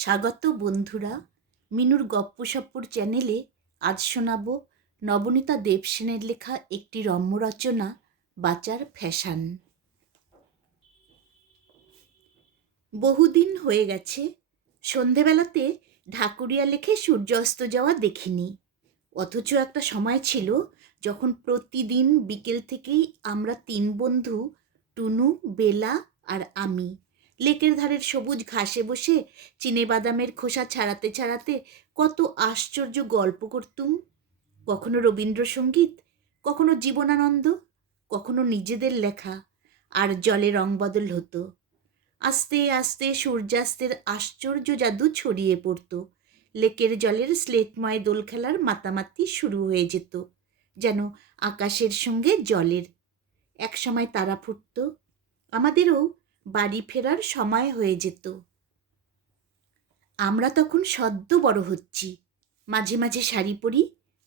স্বাগত বন্ধুরা, মিনুর গপ্পসপ্পর চ্যানেলে আজ শোনাব নবনীতা দেবসেনের লেখা একটি রম্য রচনা, বাঁচার ফ্যাশন। বহুদিন হয়ে গেছে সন্ধেবেলাতে ঢাকুরিয়া লেখে সূর্যাস্ত যাওয়া দেখিনি। অথচ একটা সময় ছিল যখন প্রতিদিন বিকেল থেকেই আমরা তিন বন্ধু, টুনু, বেলা আর আমি, লেকের ধারের সবুজ ঘাসে বসে চিনেবাদামের খোসা ছাড়াতে ছাড়াতে কত আশ্চর্য গল্প করতুম। কখনো রবীন্দ্রসঙ্গীত, কখনো জীবনানন্দ, কখনো নিজেদের লেখা। আর জলে রং বদল হতো। আস্তে আস্তে সূর্যাস্তের আশ্চর্য জাদু ছড়িয়ে পড়ত। লেকের জলের স্লেটময় দোল খেলার মাতামাতি শুরু হয়ে যেত, যেন আকাশের সঙ্গে জলের। একসময় তারা ফুটত, আমাদেরও বাড়ি ফেরার সময় হয়ে যেত। আমরা তখন সদ্য বড় হচ্ছি, মাঝে মাঝে শাড়ি পরি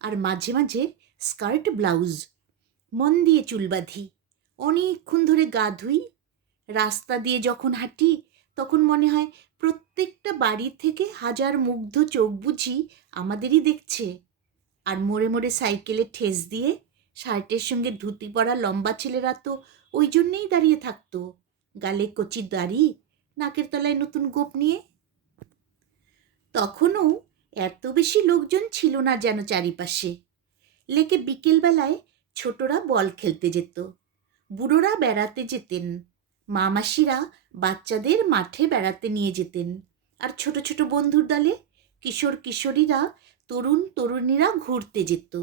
আর মাঝে মাঝে স্কার্ট ব্লাউজ, মন দিয়ে চুল বাঁধি, অনেকক্ষণ ধরে গা ধুই। রাস্তা দিয়ে যখন হাঁটি তখন মনে হয় প্রত্যেকটা বাড়ি থেকে হাজার মুগ্ধ চোখ বুঝি আমাদেরই দেখছে। আর মোড়ে মোড়ে সাইকেলে ঠেস দিয়ে শার্টের সঙ্গে ধুতি পরা লম্বা ছেলেরা তো ওই জন্যেই দাঁড়িয়ে থাকতো, গালে কচি দাড়ি, নাকের তলায় নতুন গোপ নিয়ে। তখনও এত বেশি লোকজন ছিল না যেন চারিপাশে। লেকে বিকেলবেলায় ছোটরা বল খেলতে যেত, বুড়োরা বেড়াতে যেতেন, মামাসিরা বাচ্চাদের মাঠে বেড়াতে নিয়ে যেতেন, আর ছোট ছোট বন্ধুর দলে কিশোর কিশোরীরা, তরুণ তরুণীরা ঘুরতে যেত।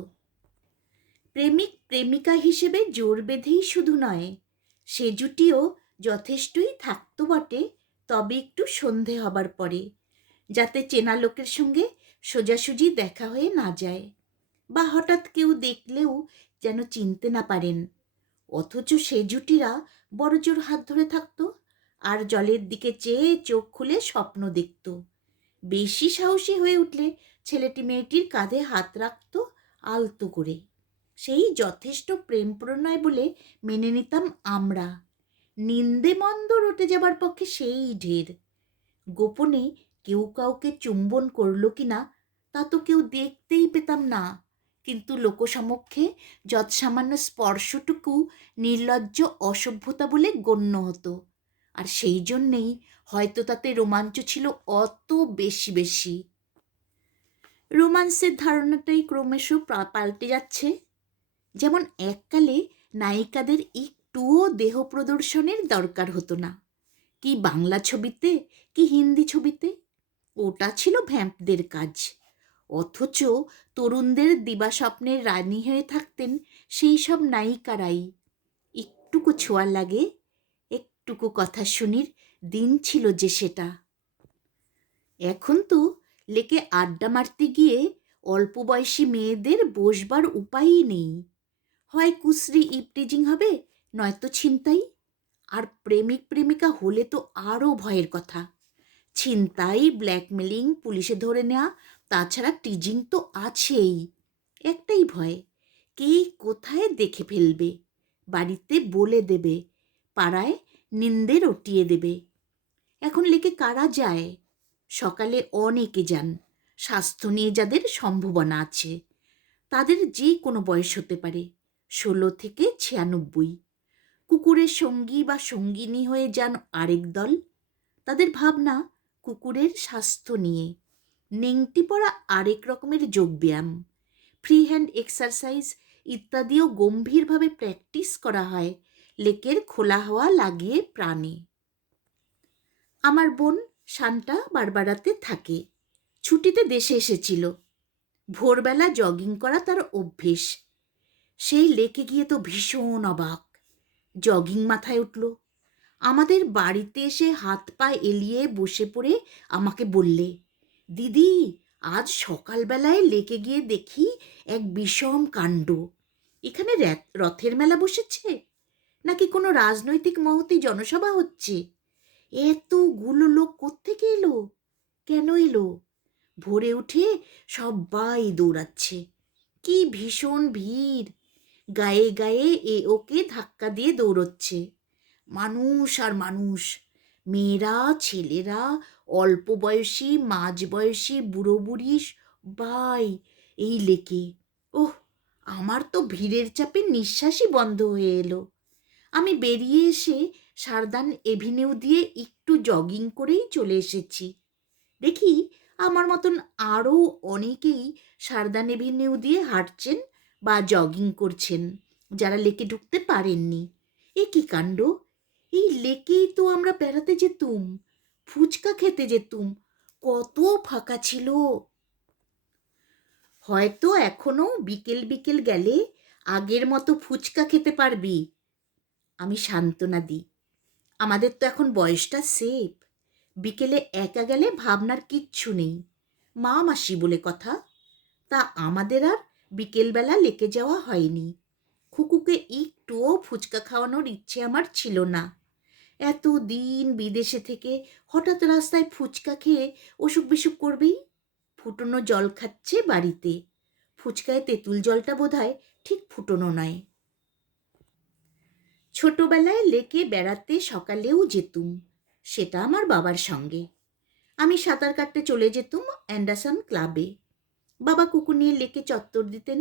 প্রেমিক প্রেমিকা হিসেবে জোর বেঁধেই শুধু নয়, সে জুটিও যথেষ্টই থাকতো বটে, তবে একটু সন্ধে হবার পরে, যাতে চেনা লোকের সঙ্গে সোজাসুজি দেখা হয়ে না যায়, বা হঠাৎ কেউ দেখলেও যেন চিনতে না পারেন। অথচ সে জুটিরা বড়জোর হাত ধরে থাকতো আর জলের দিকে চেয়ে চোখ খুলে স্বপ্ন দেখত। বেশি সাহসী হয়ে উঠলে ছেলেটি মেয়েটির কাঁধে হাত রাখত আলতো করে। সেই যথেষ্ট প্রেম প্রণয় বলে মেনে নিতাম আমরা। নিন্দে মন্দ রটে যাবার পক্ষে সেই ঢের। গোপনে কেউ কাউকে চুম্বন করলো কিনা তা তো কেউ দেখতেই পেতাম না, কিন্তু লোকসমক্ষে যৎসামান্য স্পর্শটুকু নির্লজ্জ অসভ্যতা বলে গণ্য হতো। আর সেই জন্যেই হয়তো তাতে রোমাঞ্চ ছিল অত বেশি বেশি। রোমান্সের ধারণাটাই ক্রমশ পাল্টে যাচ্ছে। যেমন এককালে নায়িকাদের একটুও দেহ প্রদর্শনের দরকার হতো না, কি বাংলা ছবিতে কি হিন্দি ছবিতে, ওটা ছিল ভ্যাম্পদের কাজ। অথচ তরুণদের দিবাস্বপ্নের রানী হয়ে থাকতেন সেই সব নায়িকারাই। একটুকু ছোঁয়া লাগে, একটুকু কথা শুনির দিন ছিল যে সেটা। এখন তো লেকে আড্ডা মারতে গিয়ে অল্প বয়সী মেয়েদের বসবার উপায়ই নেই। হয় কুশ্রী ইপটিজিং হবে, নয়তো ছিনতাই। আর প্রেমিক প্রেমিকা হলে তো আরও ভয়ের কথা। ছিনতাই, ব্ল্যাকমেলিং, পুলিশে ধরে নেওয়া, তাছাড়া টিজিং তো আছেই। একটাই ভয়, কে কোথায় দেখে ফেলবে, বাড়িতে বলে দেবে, পাড়ায় নিন্দে রটিয়ে দেবে। এখন লেকে কারা যায়? সকালে অনেকে যান, স্বাস্থ্য নিয়ে যাদের সম্ভাবনা আছে। তাদের যে কোনো বয়স হতে পারে, 16 থেকে 96। কুকুরের সঙ্গী বা সঙ্গিনী হয়ে যান আরেক দল, তাদের ভাবনা কুকুরের স্বাস্থ্য নিয়ে। নেংটি পড়া আরেক রকমের যোগব্যায়াম, ফ্রি হ্যান্ড এক্সারসাইজ ইত্যাদিও গম্ভীরভাবে প্র্যাকটিস করা হয় লেকের খোলা হাওয়া লাগিয়ে প্রাণে। আমার বোন শান্তা বারবারাতে থাকে, ছুটিতে দেশে এসেছিল। ভোরবেলা জগিং করা তার অভ্যেস। সেই লেকে গিয়ে তো ভীষণ অবাক। জগিং মাথায় উঠল, আমাদের বাড়িতে এসে হাত পা এলিয়ে বসে পড়ে আমাকে বললে, দিদি আজ সকালবেলায় লেকে গিয়ে দেখি এক বিষম কাণ্ড। এখানে রথের মেলা বসেছে, নাকি কোনো রাজনৈতিক মহতী জনসভা হচ্ছে? এতগুলো লোক কোত্থেকে এলো, কেন এলো? ভোরে উঠে সবাই দৌড়াচ্ছে, কি ভীষণ ভিড়, গায়ে গায়ে এ ওকে ধাক্কা দিয়ে দৌড়চ্ছে। মানুষ আর মানুষ, মেয়েরা, ছেলেরা, অল্প বয়সী, মাঝ বয়সী, বুড়ো বুড়ি, বাই এই লেকে। ওহ, আমার তো ভিড়ের চাপে নিঃশ্বাসই বন্ধ হয়ে এলো। আমি বেরিয়ে এসে সারদান এভিনিউ দিয়ে একটু জগিং করেই চলে এসেছি। দেখি আমার মতন আরও অনেকেই সারদান এভিনিউ দিয়ে হাঁটছেন বা জগিং করছেন, যারা লেকে ঢুকতে পারেননি। এ কি কাণ্ড! এই লেকেই তো আমরা বেড়াতে যেতুম, ফুচকা খেতে যেতুম, কত ফাঁকা ছিল। হয়তো এখনো বিকেল বিকেল গেলে আগের মতো ফুচকা খেতে পারবি, আমি সান্ত্বনা দিই। আমাদের তো এখন বয়সটা সেফ, বিকেলে একা গেলে ভাবনার কিচ্ছু নেই, মা মাসি বলে কথা। তা আমাদের আর বিকেলবেলা লেকে যাওয়া হয়নি। খুকুকে একটুও ফুচকা খাওয়ানোর ইচ্ছে আমার ছিল না। এত দিন বিদেশে থেকে হঠাৎ রাস্তায় ফুচকা খেয়ে অসুখ বিসুখ করবেই। ফুটনো জল খাচ্ছে বাড়িতে, ফুচকায় তেঁতুল জলটা বোধহয় ঠিক ফুটনো নয়। ছোটবেলায় লেকে বেড়াতে সকালেও যেতুম, সেটা আমার বাবার সঙ্গে। আমি সাঁতার কাটতে চলে যেতুম অ্যান্ডারসন ক্লাবে। বাবা কুকুর নিয়ে লেকে চত্বর দিতেন।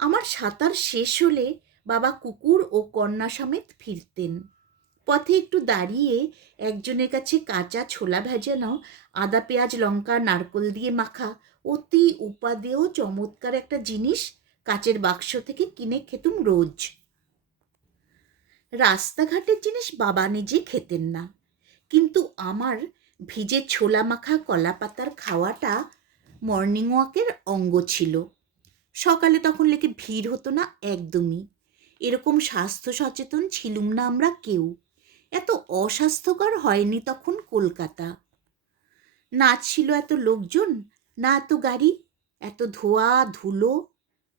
আমার সাঁতার শেষ হলে বাবা কুকুর ও কন্যা সমেত ফিরতেন। পথে একটু দাঁড়িয়ে একজনের কাছে কাঁচা ছোলা ভেজানো, আদা পেঁয়াজ লঙ্কা নারকোল দিয়ে মাখা অতি উপাদেয় চমৎকার একটা জিনিস কাচের বাক্স থেকে কিনে খেতুম রোজ। রাস্তাঘাটের জিনিস বাবা নিজে খেতেন না, কিন্তু আমার ভিজে ছোলা মাখা কলা পাতার খাওয়াটা মর্নিং ওয়াকের অঙ্গ ছিল। সকালে তখন লেকে ভিড় হতো না একদমই। এরকম স্বাস্থ্য সচেতন ছিলুম না আমরা কেউ। এত অস্বাস্থ্যকর হয়নি তখন কলকাতা। না ছিল এত লোকজন, না এত গাড়ি, এত ধোয়া ধুলো,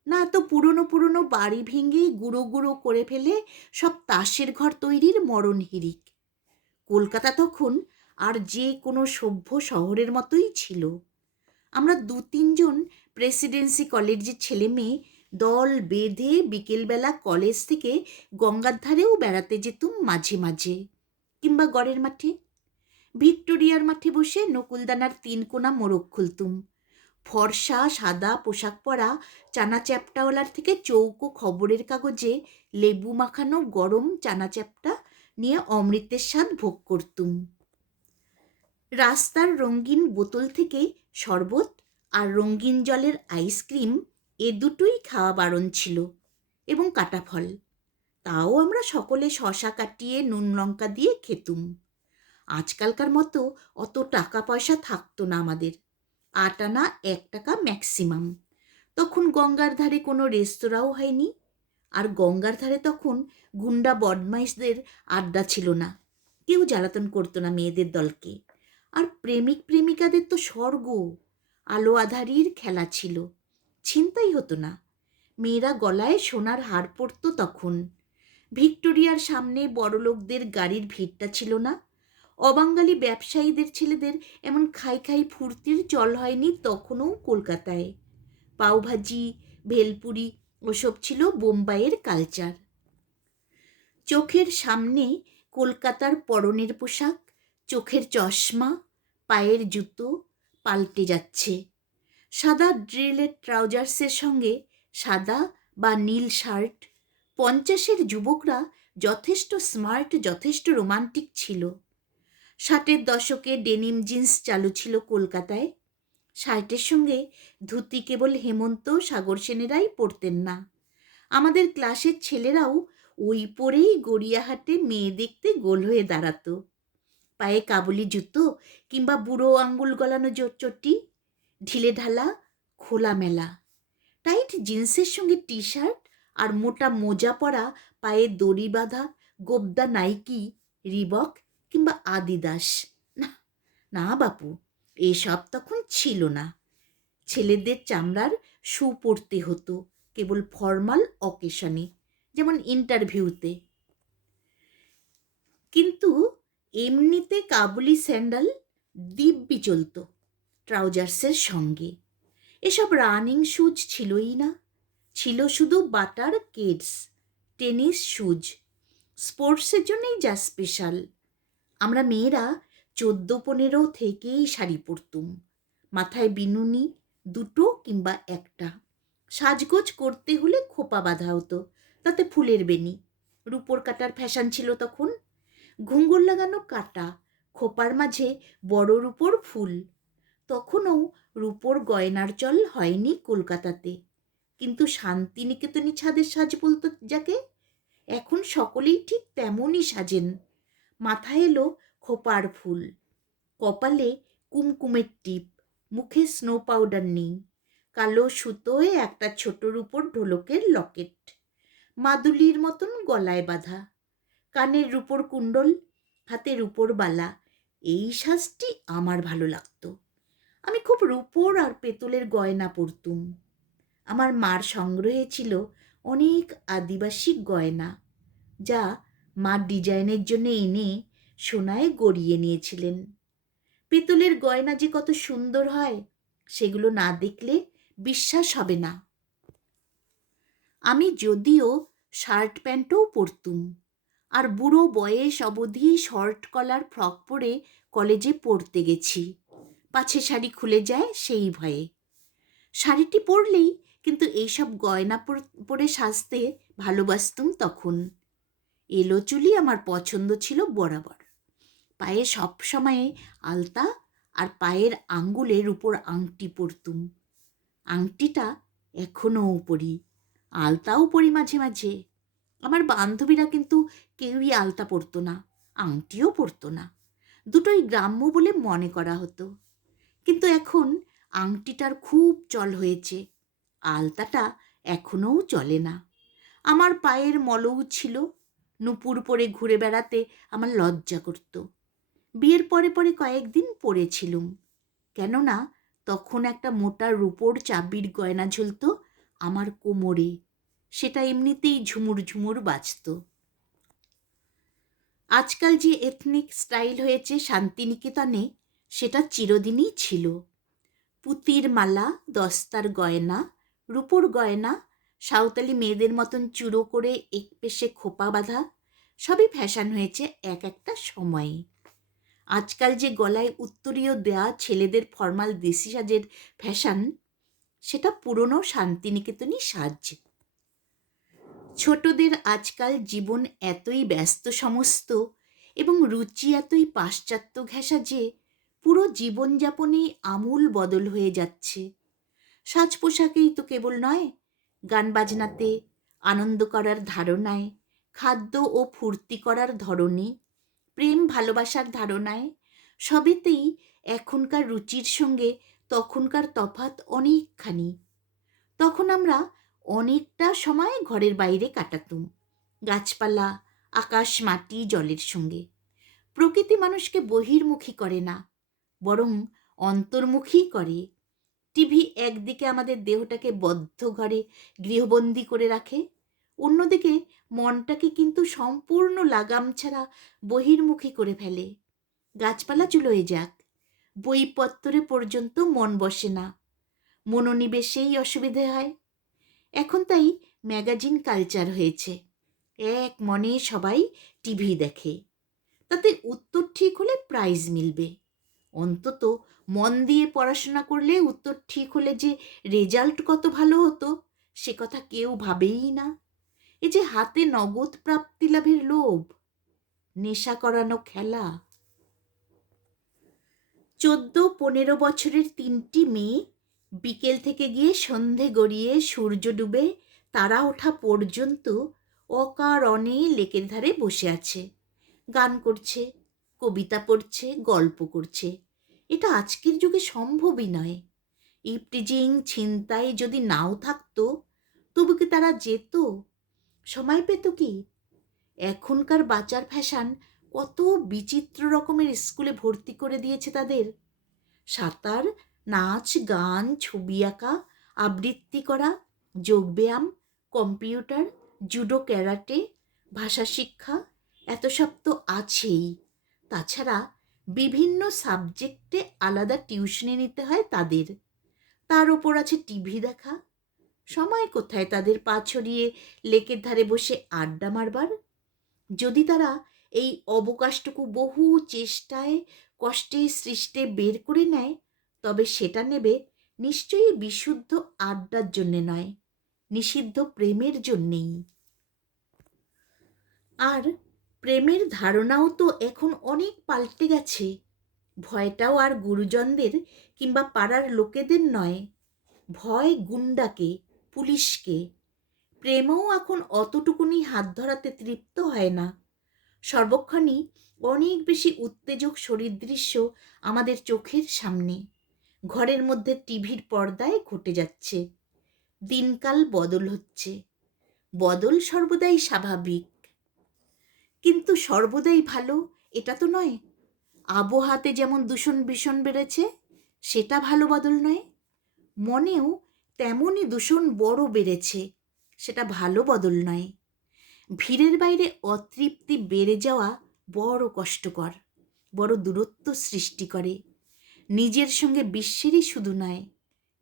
না এত পুরনো পুরনো বাড়ি ভেঙে গুঁড়ো গুঁড়ো করে ফেলে সব তাসের ঘর তৈরির মরণ হিড়িক। কলকাতা তখন আর যে কোনো সভ্য শহরের মতোই ছিল। আমরা 2-3 জন প্রেসিডেন্সি কলেজের ছেলে মেয়ে দল বেঁধে বিকেলবেলা কলেজ থেকে গঙ্গার ধারেও বেড়াতে যেতুম মাঝে মাঝে, কিংবা গড়ের মাঠে। ভিক্টোরিয়ার মাঠে বসে নকুলদানার 3 কোনা মোড়ক খুলতুম। ফর্সা সাদা পোশাক পরা চানা চ্যাপটাওয়ালার থেকে চৌকো খবরের কাগজে লেবু মাখানো গরম চানা চ্যাপটা নিয়ে অমৃতের স্বাদ ভোগ করতুম। রাস্তার রঙিন বোতল থেকে শরবত আর রঙিন জলের আইসক্রিম, এ দুটোই খাওয়া বারণ ছিল, এবং কাটা ফল। তাও আমরা সকলে শশা কাটিয়ে নুন লঙ্কা দিয়ে খেতুম। আজকালকার মতো অত টাকা পয়সা থাকতো না আমাদের। 8 আনা 1 টাকা ম্যাক্সিমাম। তখন গঙ্গার ধারে কোনো রেস্তোরাঁও হয়নি, আর গঙ্গার ধারে তখন গুন্ডা বদমাইশদের আড্ডা ছিল না। কেউ জ্বালাতন করতো না মেয়েদের দলকে। আর প্রেমিক প্রেমিকাদের তো স্বর্গ, আলো আধারির খেলা ছিল, ছিনতাই হতো না। মেয়েরা গলায় সোনার হার পরতো তখন। ভিক্টোরিয়ার সামনে বড়লোকদের গাড়ির ভিড়টা ছিল না। অবাঙালি ব্যবসায়ীদের ছেলেদের এমন খাই খাই ফুর্তির চল হয়নি তখনও কলকাতায়। পাওভাজি, ভেলপুরি ওসব ছিল বোম্বাইয়ের কালচার। চোখের সামনে কলকাতার পরনের পোশাক, চোখের চশমা, পায়ের জুতো পাল্টে যাচ্ছে। সাদা ড্রিলের ট্রাউজার্সের সঙ্গে সাদা বা নীল শার্ট। 50-এর যুবকরা যথেষ্ট স্মার্ট, যথেষ্ট রোমান্টিক ছিল। 60-এর দশকে ডেনিম জিন্স চালু ছিল কলকাতায়। শার্টের সঙ্গে ধুতি কেবল হেমন্ত সাগর সেনেরাই পরতেন না। আমাদের ক্লাসের ছেলেরাও ওই পরেই গড়িয়াহাটে মেয়ে দেখতে গোল হয়ে দাঁড়াতো। পায়ে কাবুলি জুতো কিংবা বুড়ো আঙ্গুল গলানো চটি, ঢিলে ঢালা খোলামেলা। টাইট জিন্সের সঙ্গে টি শার্ট আর মোটা মোজা পরা, পায়ে দড়ি বাঁধা গোবদা নাইকি, রিবক কিংবা আদিদাস। না না বাপু, এসব তখন ছিল না। ছেলেদের চামড়ার শু পরতে হতো কেবল ফর্মাল অকেশনে, যেমন ইন্টারভিউতে। কিন্তু এমনিতে কাবুলি স্যান্ডাল দিব্যি চলত ট্রাউজার্সের সঙ্গে। এসব রানিং শুজ ছিলই না, ছিল শুধু বাটার কেডস, টেনিস শুজ, স্পোর্টসের জন্যই যা স্পেশাল। আমরা মেয়েরা 14-15 থেকেই শাড়ি পরতুম, মাথায় বিনুনি, দুটো কিংবা একটা। সাজগোজ করতে হলে খোপা বাঁধা হতো, তাতে ফুলের বেনি। রূপোর কাটার ফ্যাশন ছিল তখন। ঘুঙ্গুর লাগানো কাটা, খোপার মাঝে বড় রূপোর ফুল। তখনও রূপোর গয়নার চল হয়নি কলকাতাতে, কিন্তু শান্তিনিকেতনী ছাদের সাজ বলতো যাকে, এখন সকলেই ঠিক তেমনই সাজেন। মাথায় এলো খোপার ফুল, কপালে কুমকুমের টিপ, মুখে স্নো পাউডার নেই, কালো সুতোয় একটা ছোট রূপোর ঢোলকের লকেট, মাদুলির মতন গলায় বাঁধা, কানের রূপোর কুণ্ডল, হাতে রূপোর বালা। এই সাজটি আমার ভালো লাগতো। আমি খুব রূপোর আর পেতলের গয়না পরতুম। আমার মার সংগ্রহে ছিল অনেক আদিবাসী গয়না, যা মা ডিজাইনের জন্য এনে সোনায় গড়িয়ে নিয়েছিলেন। পেতলের গয়না যে কত সুন্দর হয়, সেগুলো না দেখলে বিশ্বাস হবে না। আমি যদিও শার্ট প্যান্টও পরতুম, আর বুড়ো বয়স অবধি শর্ট কলার ফ্রক পরে কলেজে পড়তে গেছি, পাছে শাড়ি খুলে যায় সেই ভয়ে। শাড়িটি পরলেই কিন্তু এইসব গয়না পরে সাজতে ভালোবাসতুম তখন। এলো চুলি আমার পছন্দ ছিল বরাবর। পায়ে সব সময়ে আলতা আর পায়ের আঙ্গুলের উপর আংটি পরতুম। আংটিটা এখনও পরি, আলতাও পরি মাঝে মাঝে। আমার বান্ধবীরা কিন্তু কেউই আলতা পরতো না, আংটিও পরতো না। দুটোই গ্রাম্য বলে মনে করা হতো। কিন্তু এখন আংটিটার খুব চল হয়েছে, আলতাটা এখনও চলে না। আমার পায়ের মলও ছিল, নুপুর পরে ঘুরে বেড়াতে আমার লজ্জা করত। বিয়ের পরে পরে কয়েকদিন পরেছিলুম, কেননা তখন একটা মোটা রূপোর চাবির গয়না ঝুলত আমার কোমরে, সেটা এমনিতেই ঝুমুর ঝুমুর বাজত। আজকাল যে এথনিক স্টাইল হয়েছে শান্তিনিকেতনে, সেটা চিরদিনই ছিল। পুতির মালা, দস্তার গয়না, রূপোর গয়না, সাঁওতালি মেয়েদের মতন চুড়ো করে একপেশে খোপা বাঁধা, সবই ফ্যাশন হয়েছে এক একটা সময়ে। আজকাল যে গলায় উত্তরীয় দেয়া ছেলেদের ফর্মাল দেশি সাজের ফ্যাশন, সেটা পুরনো শান্তিনিকেতনী সাজ। ছোটদের আজকাল জীবন এতই ব্যস্ত সমস্ত এবং রুচি এতই পাশ্চাত্য ঘেঁষা যে পুরো জীবনযাপনেই আমূল বদল হয়ে যাচ্ছে। সাজ পোশাকেই তো কেবল নয়, গান বাজনাতে, আনন্দ করার ধারণায়, খাদ্য ও ফুর্তি করার ধরনে, প্রেম ভালোবাসার ধারণায়, সবেতেই এখনকার রুচির সঙ্গে তখনকার তফাৎ অনেকখানি। তখন আমরা অনেকটা সময় ঘরের বাইরে কাটাতুম, গাছপালা, আকাশ, মাটি, জলের সঙ্গে। প্রকৃতি মানুষকে বহির্মুখী করে না, বরং অন্তর্মুখী করে। টিভি একদিকে আমাদের দেহটাকে বদ্ধ ঘরে গৃহবন্দী করে রাখে, অন্যদিকে মনটাকে কিন্তু সম্পূর্ণ লাগাম ছাড়া বহির্মুখী করে ফেলে। গাছপালা চুলোয় যাক, বইপত্তরে পর্যন্ত মন বসে না, মনোনিবেশেই অসুবিধে হয়। এখন তাই ম্যাগাজিন কালচার হয়েছে, এক মনে সবাই টিভি দেখে, তাতে উত্তর ঠিক হলে প্রাইজ মিলবে। অন্তত মন দিয়ে পড়াশোনা করলে উত্তর ঠিক হলে যে রেজাল্ট কত ভালো হতো, সে কথা কেউ ভাবেই না। এ যে হাতে নগদ প্রাপ্তি লাভের লোভ, নেশা করানো খেলা। 14-15 বছরের 3টি মেয়ে বিকেল থেকে গিয়ে সন্ধে গড়িয়ে সূর্য ডুবে তারা ওঠা পর্যন্ত অকারণে লেকের ধারে বসে আছে, গান করছে, কবিতা পড়ছে, গল্প করছে। এটা আজকের যুগে সম্ভবই নয়। ইপটিজিং, ছিনতাই যদি নাও থাকতো, তবু কি তারা যেত? সময় পেত কি? এখনকার বাচ্চার ফ্যাশন কত বিচিত্র রকমের স্কুলে ভর্তি করে দিয়েছে তাদের। সাঁতার, নাচ, গান, ছবি আঁকা, আবৃত্তি করা, যোগব্যায়াম, কম্পিউটার, জুডো, ক্যারাটে, ভাষা শিক্ষা, এত সব তো আছেই। তাছাড়া বিভিন্ন সাবজেক্টে আলাদা টিউশনি নিতে হয় তাদের। তার ওপর আছে টিভি দেখা। সময় কোথায় তাদের পা ছড়িয়ে লেকের ধারে বসে আড্ডা মারবার? যদি তারা এই অবকাশটুকু বহু চেষ্টায় কষ্টে সৃষ্টে বের করে নেয়, তবে সেটা নেবে নিশ্চয়ই বিশুদ্ধ আড্ডার জন্যে নয়, নিষিদ্ধ প্রেমের জন্যেই। আর প্রেমের ধারণাও তো এখন অনেক পাল্টে গেছে। ভয়টাও আর গুরুজনদের কিংবা পাড়ার লোকেদের নয়, ভয় গুন্ডাকে, পুলিশকে। প্রেমও এখন অতটুকুনি হাত ধরাতে তৃপ্ত হয় না। সর্বক্ষণই অনেক বেশি উত্তেজক শরীরদৃশ্য আমাদের চোখের সামনে, ঘরের মধ্যে টিভির পর্দায় ঘটে যাচ্ছে। দিনকাল বদল হচ্ছে, বদল সর্বদাই স্বাভাবিক, কিন্তু সর্বদাই ভালো এটা তো নয়। আবহাওয়াতে যেমন দূষণ ভীষণ বেড়েছে, সেটা ভালো বদল নয়। মনেও তেমনই দূষণ বড় বেড়েছে, সেটা ভালো বদল নয়। ভিড়ের বাইরে অতৃপ্তি বেড়ে যাওয়া বড় কষ্টকর, বড় দূরত্ব সৃষ্টি করে। নিজের সঙ্গে বিশ্বেরই শুধু নয়,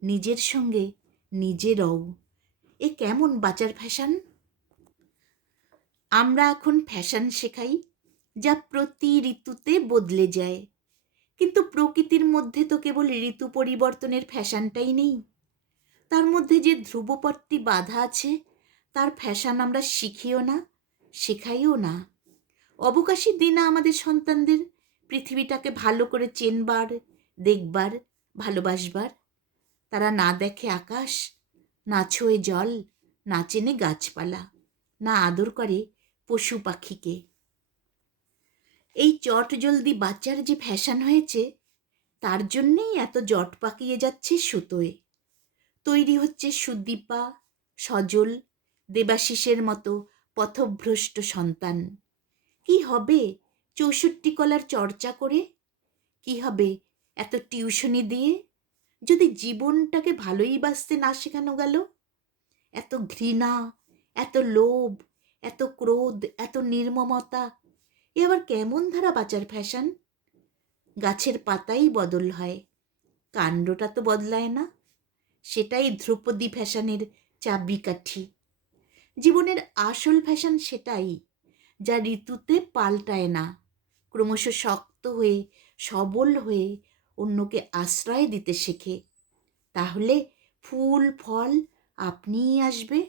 নিজের সঙ্গে নিজেরও। এ কেমন বাঁচার ফ্যাশন? আমরা এখন ফ্যাশন শেখাই, যা প্রতি ঋতুতে বদলে যায়। কিন্তু প্রকৃতির মধ্যে তো কেবল ঋতু পরিবর্তনের ফ্যাশনটাই নেই, তার মধ্যে যে ধ্রুবপথটি বাঁধা আছে তার ফ্যাশন আমরা শিখিও না, শেখাইও না। অবকাশই দিই না আমাদের সন্তানদের পৃথিবীটাকে ভালো করে চেনবার, দেখবার, ভালোবাসবার। তারা না দেখে আকাশ, না ছোঁয়ে জল, না চেনে গাছপালা, না আদর করে পশু পাখিকে। এই চট জলদি বাচ্চার যে ফ্যাশন হয়েছে, তার জন্যেই এত জট পাকিয়ে যাচ্ছে সুতোয়। তৈরি হচ্ছে সুদীপা, সজল, দেবাশিসের মতো পথভ্রষ্ট সন্তান। কি হবে 64 কলার চর্চা করে? কি হবে এত টিউশনি দিয়ে, যদি জীবনটাকে ভালোই বাসতে না শেখানো গেল? এত ঘৃণা, এত লোভ, এত ক্রোধ, এত নির্মমতা, এ আবার কেমন ধারা বাঁচার ফ্যাশন? গাছের পাতাই বদল হয়, কাণ্ডটা তো বদলায় না। সেটাই ধ্রুপদী ফ্যাশনের চাবিকাঠি। জীবনের আসল ফ্যাশন সেটাই, যা ঋতুতে পাল্টায় না, ক্রমশ শক্ত হয়ে, সবল হয়ে অন্যকে আশ্রয় দিতে শেখে। তাহলে ফুল ফল আপনিই আসবে।